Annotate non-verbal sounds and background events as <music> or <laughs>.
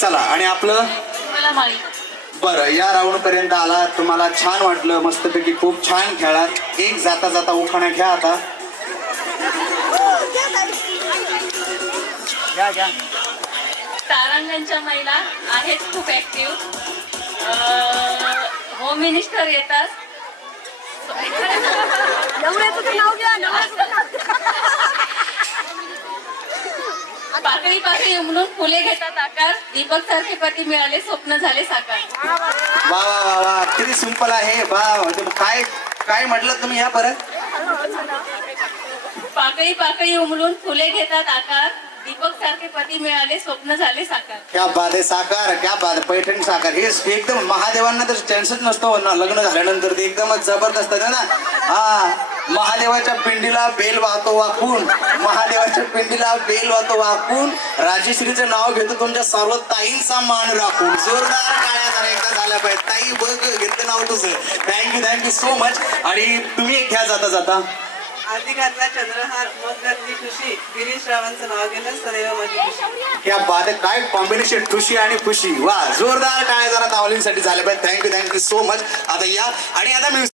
चला आणि आपलं? बरं या राऊंड पर्यंत आला तुम्हाला छान वाटलं. मस्तपैकी खूप छान खेळात. एक जाता जाता उखाणा घ्या आता. तारांगणच्या महिला आहेत खूप ऍक्टिव्ह होम मिनिस्टर येतात. नवऱ्याचं नाव घ्या. नवऱ्याचं <laughs> नाव पाकळी पाकळी उमलून फुले घेतात आकार. दीपक सारखे पती मिळाले स्वप्न झाले साकार. वा वा वा वा. किती सिंपल आहे. वा ते काय काय म्हटलं तुम्ही या परत? पाकळी पाकळी उमलून फुले घेतात आकार. दीपक सारखे पती मिळाले स्वप्न झाले साकार. क्या बाद आहे साकार क्या बाद आहे, पैठणी साकार. हे एकदम महादेवांना तर चान्सच नसतो ना लग्न झाल्यानंतर ते एकदमच जबरदस्त आहे ना? हा. महादेवाच्या पिंडीला बेल वाहतो वाकून महादेवाच्या पिंडीला बेल वाहतो वाकून राजेश्रीचं नाव घेतो तुमच्या सर्व ताईंचा मान राखून. जोरदार काळ्या जरा एकदा झाल्या पाहिजे ताई बघ घेतलं नाव तुझं. थँक्यू थँक्यू सो मच आणि तुम्ही एक घ्या जाता जाता. आधी घातला चंद्रहार मग घातली खुशी गिरीश रावांचं नाव घेणं सदैव माझी खुशी. क्या बाद आहे. काय कॉम्बिनेशन खुशी आणि खुशी. वा जोरदार काय जरा तावलींसाठी झाले पाहिजे थँक्यू थँक्यू सो मच आता या. आणि आता मी